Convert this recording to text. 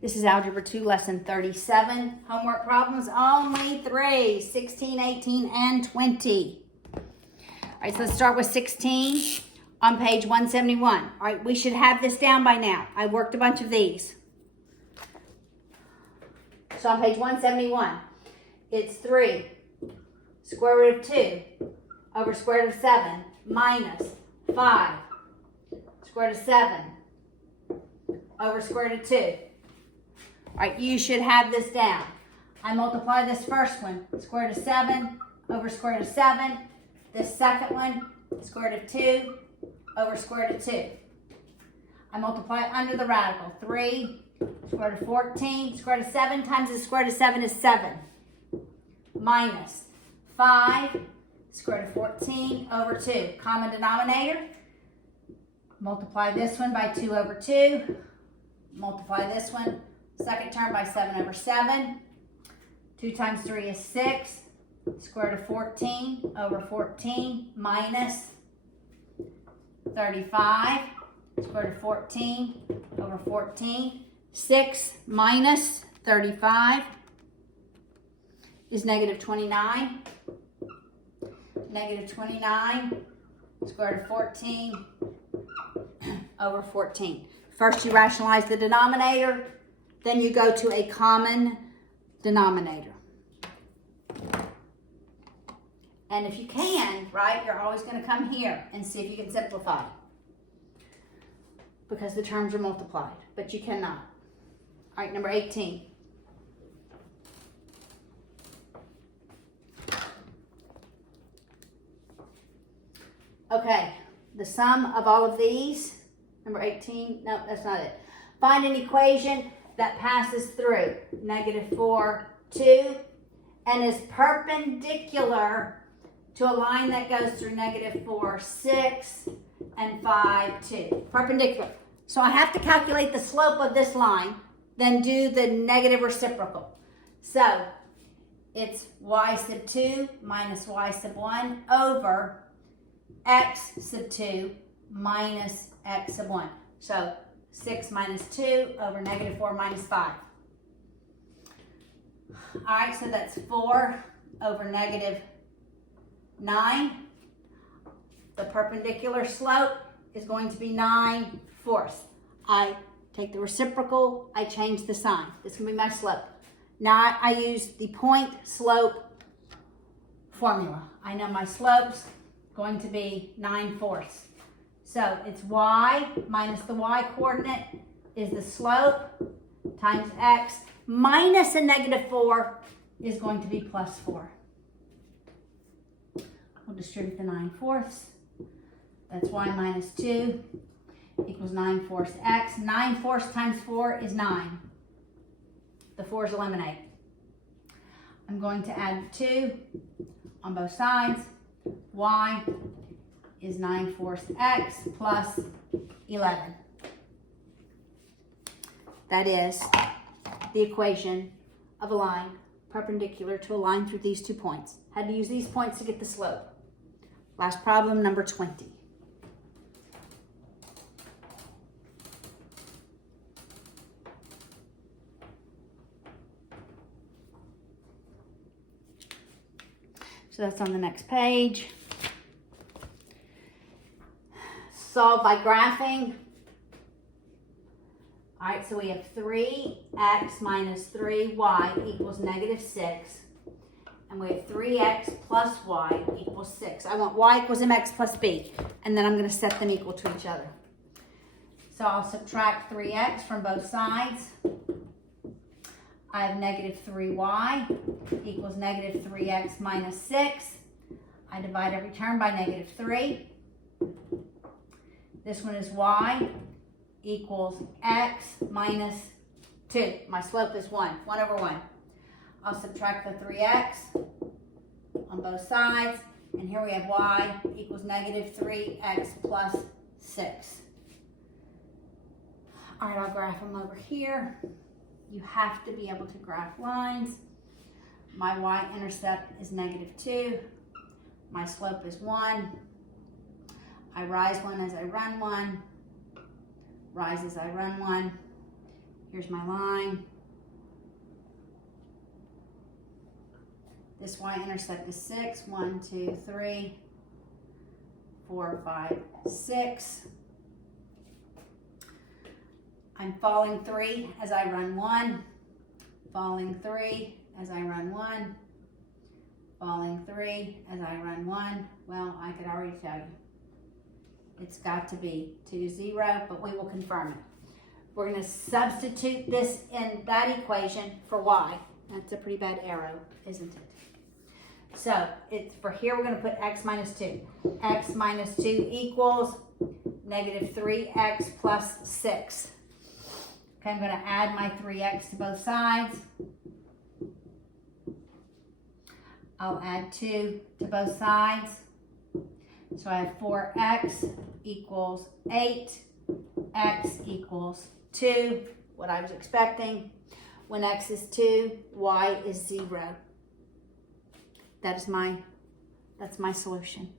This is Algebra 2, Lesson 37. Homework problems, only 3, 16, 18, and 20. All right, so let's start with 16 on page 171. All right, we should have this down by now. I worked a bunch of these. So on page 171, it's 3 square root of 2 over square root of 7 minus 5 square root of 7 over square root of 2. All right, you should have this down. I multiply this first one, square root of 7 over square root of 7. This second one, square root of 2 over square root of 2. I multiply under the radical. 3 square root of 14, square root of 7 times the square root of 7 is 7. Minus 5 square root of 14 over 2. Common denominator. Multiply this one by 2 over 2. Multiply this one, second term, by 7 over 7. 2 times 3 is 6. Square root of 14 over 14 minus 35. Square root of 14 over 14. 6 minus 35 is negative 29. Negative 29 square root of 14 over 14. First you rationalize the denominator, then you go to a common denominator. And if you can, right, you're always going to come here and see if you can simplify because the terms are multiplied, but you cannot. All right, number 18. Okay, the sum of all of these, number 18, no, that's not it. Find an equation that passes through negative 4, 2, and is perpendicular to a line that goes through negative 4, 6, and 5, 2. Perpendicular. So I have to calculate the slope of this line, then do the negative reciprocal. So it's y sub 2 minus y sub 1 over x sub 2 minus x sub 1. So 6 minus 2 over negative 4 minus 5. All right, so that's 4 over negative 9. The perpendicular slope is going to be 9/4. I take the reciprocal, I change the sign. This can be my slope. Now I use the point slope formula. I know my slope's going to be 9/4. So it's y minus the y coordinate is the slope times x minus a negative 4 is going to be plus 4. We'll distribute the 9/4. That's y minus 2 equals 9/4 x. 9/4 times 4 is 9. The 4's eliminate. I'm going to add 2 on both sides. Y is 9/4 x plus 11. That is the equation of a line perpendicular to a line through these 2 points. Had to use these points to get the slope. Last problem, number 20. So that's on the next page. Solve by graphing. All right, so we have 3x minus 3y equals negative 6. And we have 3x plus y equals 6. I want y equals mx plus b. And then I'm going to set them equal to each other. So I'll subtract 3x from both sides. I have negative 3y equals negative 3x minus 6. I divide every term by negative 3. This one is y equals x minus 2. My slope is 1 over 1. I'll subtract the 3x on both sides. And here we have y equals negative 3x plus 6. All right, I'll graph them over here. You have to be able to graph lines. My y-intercept is negative 2. My slope is 1. I rise 1 as I run 1. Rise as I run 1. Here's my line. This y-intercept is 6. 1, 2, 3, 4, 5, 6. I'm falling 3 as I run 1. Falling 3 as I run 1. Falling 3 as I run 1. Well, I could already tell you. It's got to be 2, 0, but we will confirm it. We're going to substitute this in that equation for y. That's a pretty bad arrow, isn't it? So, it's for here we're going to put x minus 2. X minus 2 equals negative 3x plus 6. Okay, I'm going to add my 3x to both sides. I'll add 2 to both sides. So I have 4x equals 8. X equals 2, what I was expecting. When x is 2, y is 0. That's my solution.